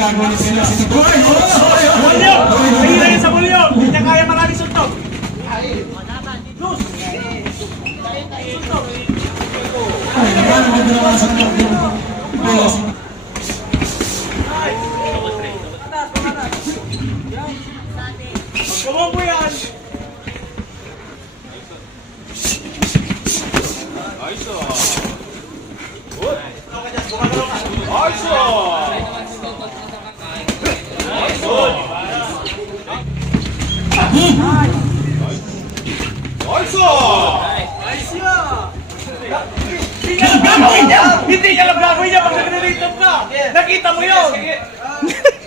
gagawa ni Sila si Boy. Bulyo! Hindi na sa bulyo! Hindi niya kaya maraming suntok! Luz! Ay, naman ang ginawa sa Boy. Kumampo yan! Hindi niya alam gagawin niya! Hindi niya alam gagawin niya pag nagre-rate up ka! Nakita mo yun!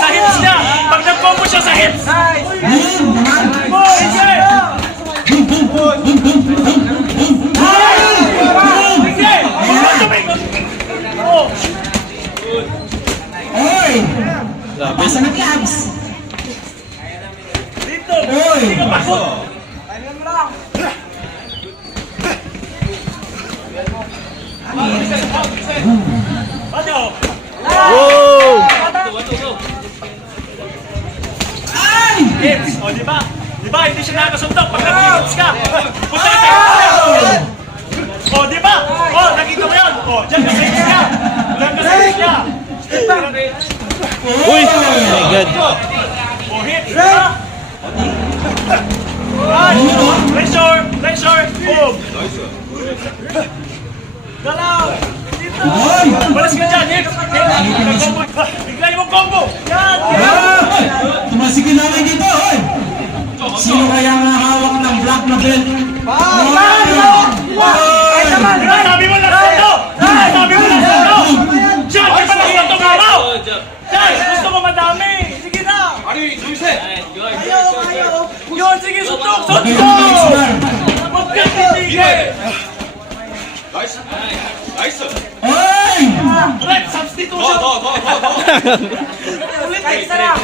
Sa hips niya! Pag nag-combo siya sa hips! Boy, sige! Sige! Oh! Oy! Basa ng clubs. Dito! Oy! Hindi ka Who Balas ka dyan! Hips! Hips! Bigla yung combo! Yan! Ah! Tumasigil namin dito, oy! Sino kaya ang hawak ng black na belt? Di ba sabi mo lang sa'yo? Ba sabi mo lang sa'yo? Diyan! Di ba lang itong araw? Diyan! Gusto mo madami! Sige na! Yun! Sige! Suntok! Suntok! Ay isa lang!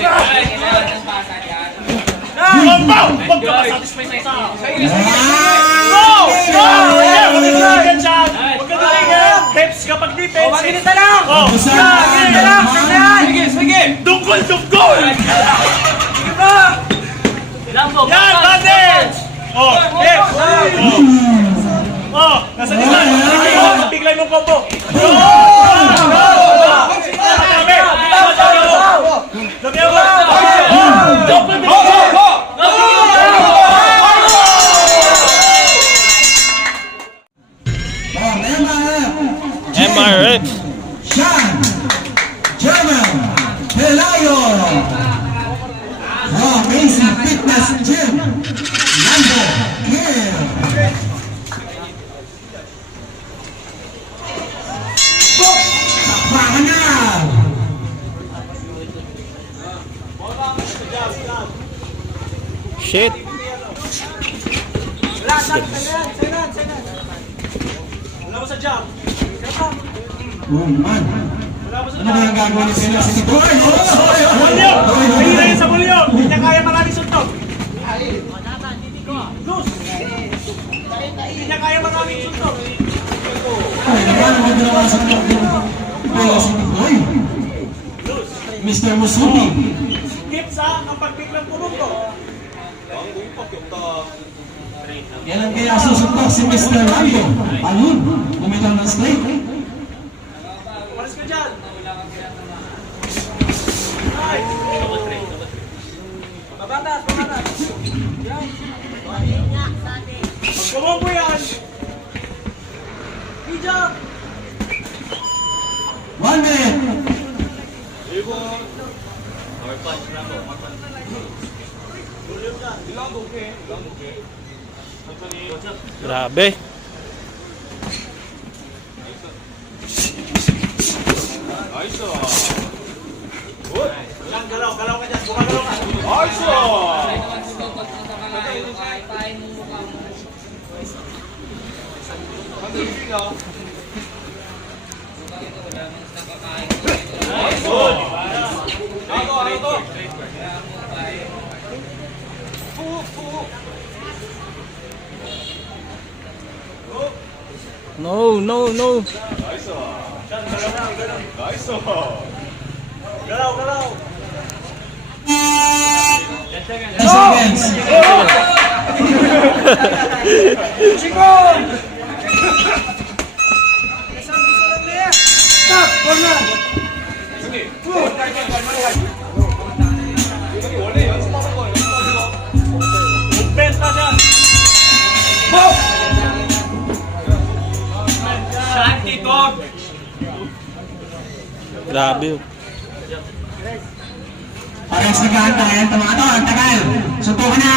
Combo! Huwag ka masatisfy sa isa! Go! Go! Huwag ka! Huwag ka! Hips kapag defense! Oh, maginita lang! Oh! Basta- Yan! Yan! Sige! Sige! Dungkol! Dungkol! Sige! Bandage! Oh! Hips! Oh! Oh! Nasa! Oh! Mo! Go! Go! Go! Pelayo. From AC Fitness Gym. Nando. Kim. Bakbakan na. Shit. Wala mo sa jump! Oh, man. Wala mo sa Ano kaya gagawa ni Sila si Boy? Oy! Bulyo! Hindi na yun sa bulyo! Hindi niya kaya maraming suntok! Hindi niya kaya maraming suntok! Ay, naman ang ginawa sa Boy. Luz! Mr. Musubi. Ha, ang pagbiglang pumundo! Yan ang kaya susuntok si Mr. Lando. Palun. Bumitaw ng straight. Umalis ka dyan! Babatas! Babatas! Pag kumampo yan! Ija! One minute. Grabe. Galaw, galaw, galaw ka dyan! Gumagalaw ka! No, no, no. Nice. Galaw, galaw. 10 seconds. Benta Grabe. oh. Parehas nagkahantayan. Tama to, ang tagal. Suntukan na.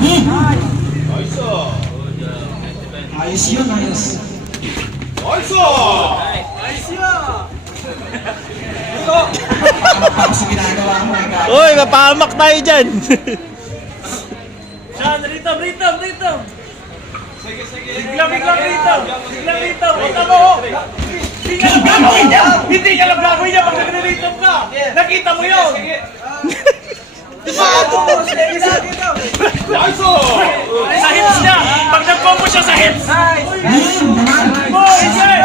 Hmm. Ayos yun, ayos. Tapos yung ginagawa mo, eh. Uy, mapahamak tayo dyan. Sean, rhythm, rhythm, rhythm. Biglang, biglang rhythm. Biglang rhythm. O, tama o. Hindi niya alam gagawin niya. Hindi niya alam gagawin niya pag nagre-rhythm ka. Nakita mo yun. Sa hips niya. Pag nag-combo siya sa hips. Hmm, naman. Oh, sige. Sige.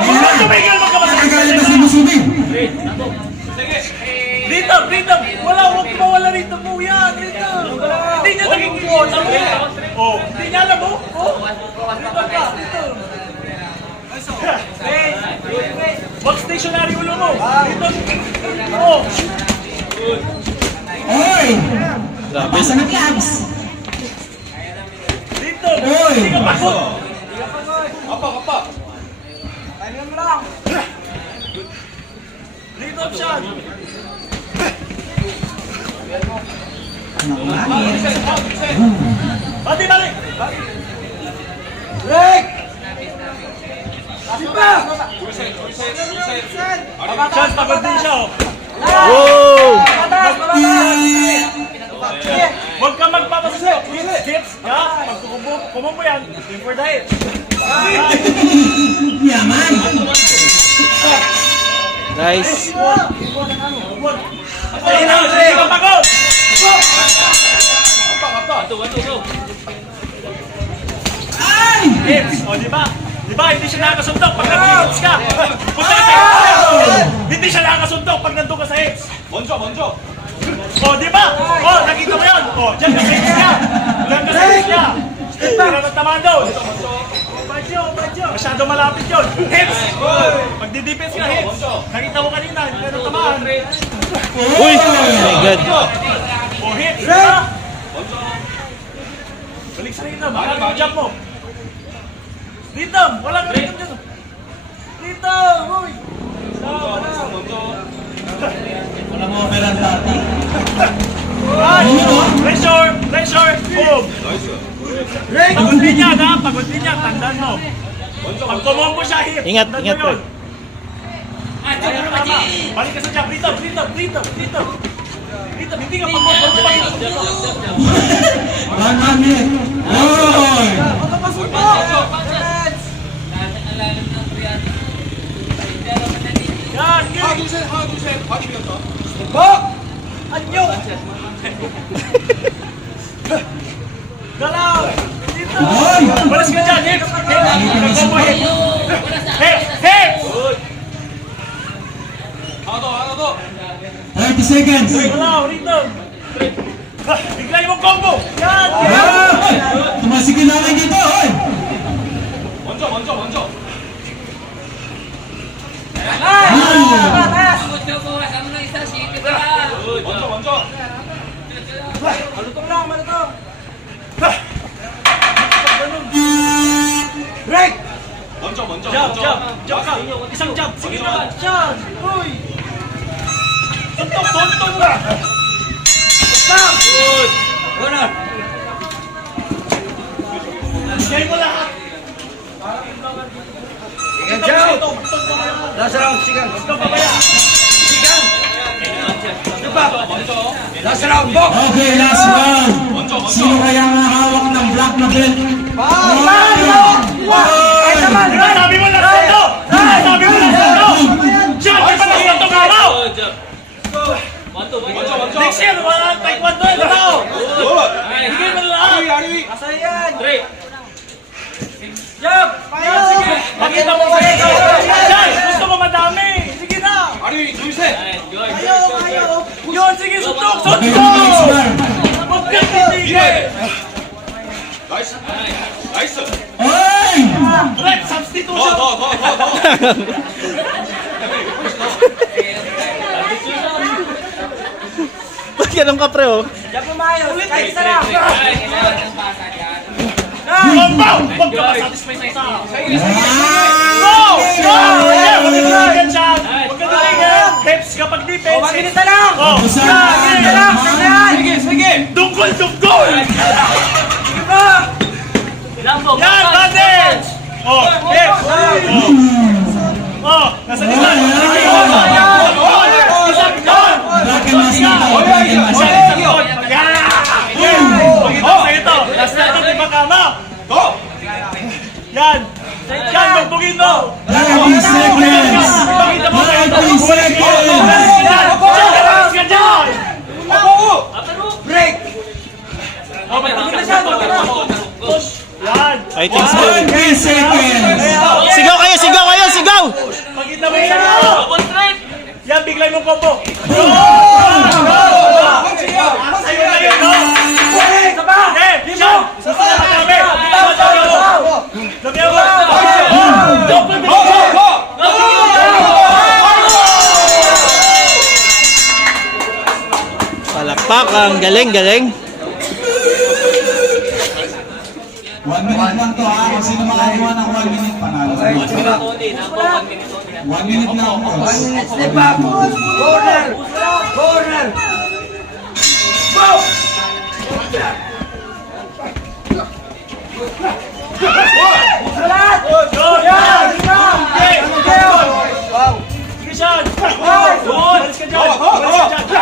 Huwag tumigil nakikita! Tama yan! Oh, hindi niya alam mo? Oh! Rito ka! Rito! Wag stationary ulo mo! Rito! Oh! Oy! Pasa ng clubs. Rito! Oy! Hindi ka pagod! Rito, Sean! Bati, balik! Sean, pagod din siya, oh! Wow! Huwag ka magpapasok! Hips, ha? Pag kumumbo yan, aim for hips! Yaman. Nice. Ayun na, hindi ka pagod! Ay! Hips, o di ba? Di ba, hindi siya nakakasundok pag nag-hips ka. Punta ka sa. Hindi siya nakakasundok pag nandun ka sa hips. Monjo, monjo. O, di ba? O, nakita mo yan. O, dyan ka sa hips ka. Dyan ka sa hips ka. Hindi ka natamaan doon. Badyo, badyo. Masyado malapit yun. Hips. Pag di-defense ka, hips. Nakita mo kanina, hindi ka natamaan. Uy! My God. Ba? Balik sa rhythm. Baka yung jump mo. Rhythm. Wala ka rhythm dyan. Rhythm. Uy. Wala mo operan dati. Pressure. Pressure. Boom. Pagod din yan ha. Pagod din yan. Tandaan mo. Pag kumombo siya, hip. Ingat, Tandaan ingat. Tama. Balik ka sa jump. Rhythm. Rhythm. Rhythm. Rhythm. Hindi ka. One minute. Oy! Yan. Yan. Anyo! Galaw! Dito! Oy! Balas ka dyan! Hip! Hip! Nagkombo hip! Hip! Hip! 30 seconds. Galaw! Dito! Ah, Bigla yung combo! Yan! Yan! Tumasigil na lang dito, oy! Jump! Jump! Jump ka! Isang jump! Sige na! Yan! Uy! Suntok! Suntok na! Stop! Bigay mo lahat! Sigan jump! Last round, sigang. Huwag kang babaya! Last round, bok! Okay, last round. Sino kaya ang hawak ng black na belt? Oy! Di ba sabi mo lang suntok? Di ba sabi mo lang suntok? Diyan! Di ba lang suntok araw? Next year, wala nang taekwondo eh, ano? Sige mo lang. Pakita mo sa ito. Yan, gusto mo madami. Sige na. Yun, sige, suntok, suntok. Huwag kang titigil. Oy! Red, substitution. Ba't ganun ka, pre, oh? Combo! Huwag ka masatisfy sa isa. Go! Go! Huwag ka titigil dyan. Huwag ka kapag defense. Oh, maginit na lang. Oh, Busan! yan, yan. Sige, sige. Dungkol, dungkol! Yan, bandage! Oh, yes! Oh, oh nasa! Oh, isang doon! Black and mask na tayo, black and mask. Isang doon! Yan! Yan! Pakita sa ito! Last na ito, di ba kama? Yan! Yan, magbugin mo! 30 seconds! Pakita mo sa ito! 30 seconds! Yan! Break. Yan! I think so. 30 seconds! Sigaw kayo, sigaw kayo, sigaw! Pakita mo sa ito! Yan, biglay mo combo! Sa'yo ang galing, galing. One minute lang to ha. Kung sino makagawa ng one minute, panalo. One minute lang to. Step back. Corner. Corner. Go! Yan! Okay! Sige, Sean! Doon! Balis ka dyan! Balis ka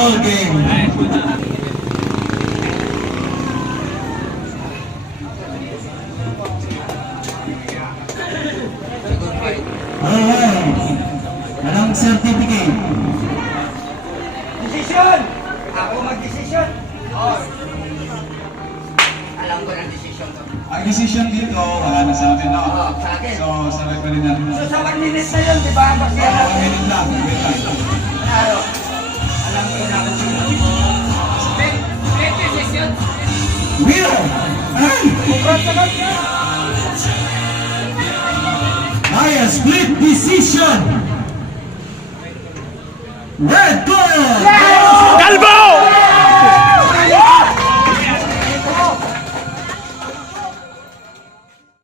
ball game. Alright. Anong certificate? Decision. Ako mag-decision. Alam ko ng decision ko. Ang decision dito, wala na sa atin, no? Oo, sa akin. So, sa referee natin. So sa 1 minute na yun, di ba? Kasi Oh, one minute lang. Wait lang. Will! Ay! Ay, a split decision! Red corner! Kalbo!